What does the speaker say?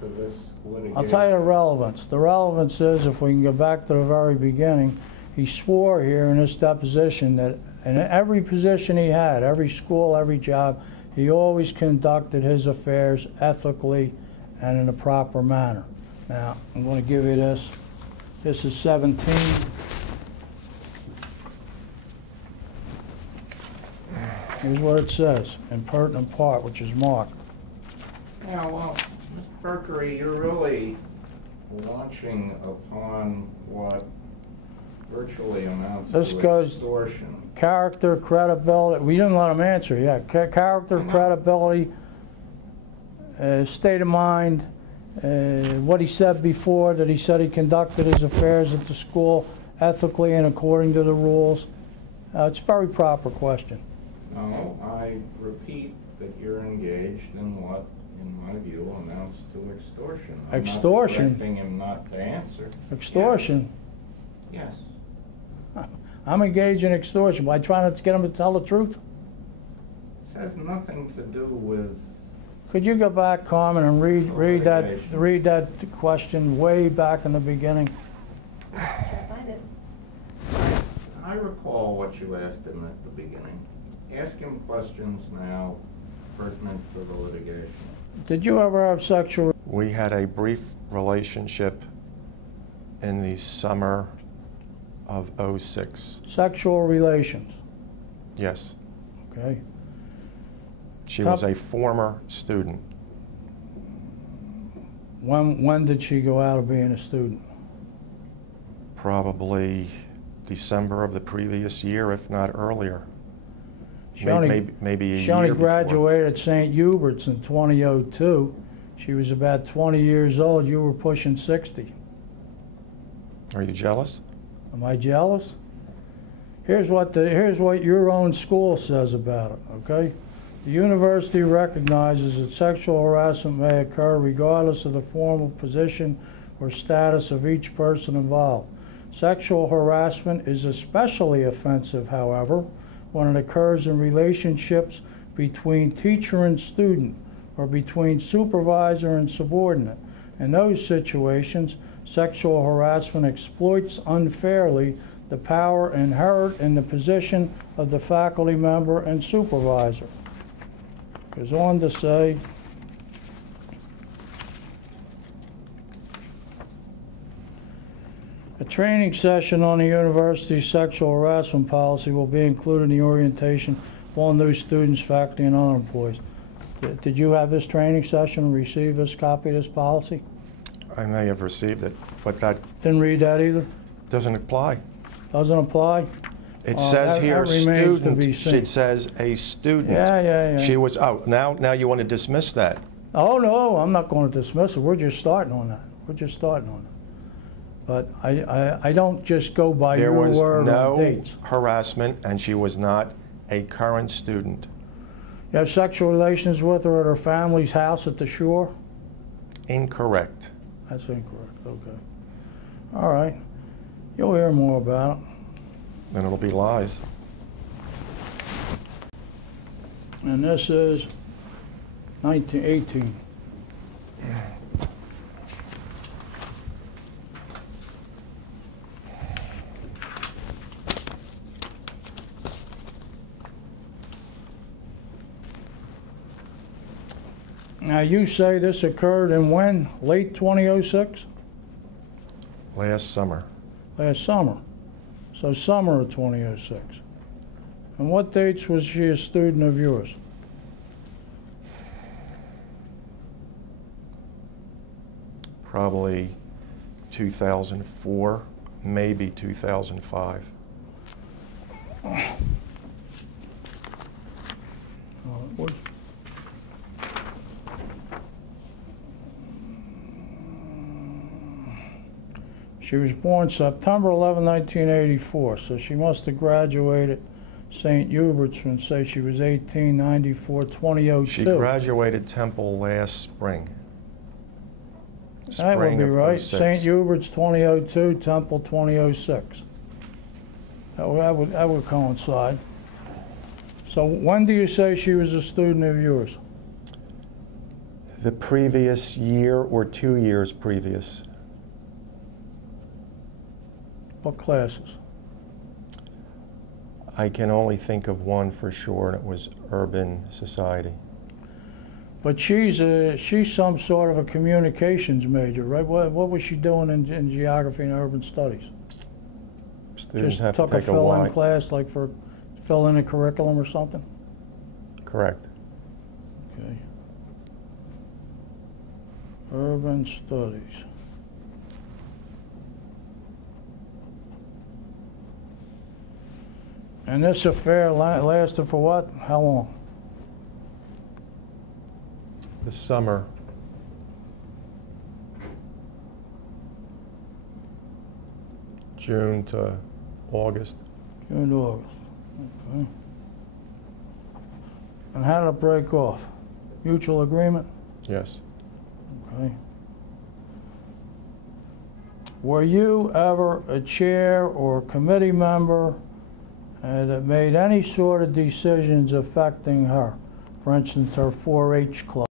to this litigation? I'll tell you the relevance. The relevance is, if we can go back to the very beginning, he swore here in this deposition that in every position he had, every school, every job, he always conducted his affairs ethically and in a proper manner. Now, I'm going to give you this. This is 17. Here's what it says in pertinent part, which is marked. Yeah, well, Mr. Berkery, you're really launching upon what virtually amounts to extortion. Character, credibility. We didn't let him answer yet. Character, credibility, state of mind, what he said before, that he said he conducted his affairs at the school ethically and according to the rules. It's a very proper question. No, I repeat that you're engaged in what, in my view, amounts to extortion. Extortion? I'm not directing him not to answer. Extortion? Yes. I'm engaged in extortion by trying to get him to tell the truth. This has nothing to do with... Could you go back, Carmen, and read that question way back in the beginning? I'll find it. I recall what you asked him at the beginning. Ask him questions now pertinent to the litigation. Did you ever have sexual... We had a brief relationship in the summer of '06. Sexual relations? Yes. Okay. She was a former student. When did she go out of being a student? Probably December of the previous year, if not earlier. Maybe a year before. She only graduated at St. Hubert's in 2002. She was about 20 years old. You were pushing 60. Are you jealous? Am I jealous? Here's what your own school says about it, okay? The university recognizes that sexual harassment may occur regardless of the formal position or status of each person involved. Sexual harassment is especially offensive, however, when it occurs in relationships between teacher and student or between supervisor and subordinate. In those situations, sexual harassment exploits unfairly the power inherent in the position of the faculty member and supervisor. Goes on to say, a training session on the university's sexual harassment policy will be included in the orientation of all new students, faculty, and other employees. Did you have this training session and receive this copy of this policy? I may have received it, but that... Didn't read that either? Doesn't apply. Doesn't apply? It says here student. It says a student. Yeah. She was out. Now you want to dismiss that. Oh, no, I'm not going to dismiss it. We're just starting on that. We're just starting on it. But I don't just go by your word on dates. There was no harassment, and she was not a current student. You have sexual relations with her at her family's house at the shore? Incorrect. That's incorrect, okay. All right. You'll hear more about it. Then it'll be lies. And this is 1918. Now you say this occurred in when? Late 2006? Last summer. Last summer. So summer of 2006. And what dates was she a student of yours? Probably 2004, maybe 2005. She was born September 11, 1984, so she must have graduated St. Hubert's when, say, she was 18, 94, 2002. She graduated Temple last spring. That would be right. St. Hubert's 2002, Temple 2006. That would coincide. So when do you say she was a student of yours? The previous year or 2 years previous. What classes? I can only think of one for sure, and it was urban society. But she's some sort of a communications major, right? What was she doing in geography and urban studies? Students Just have took to a take a fill-in Y. class, like for fill in a curriculum or something? Correct. Okay. Urban studies. And this affair lasted for what? How long? The summer. June to August. June to August. Okay. And how did it break off? Mutual agreement? Yes. Okay. Were you ever a chair or committee member that made any sort of decisions affecting her? For instance, her 4-H club?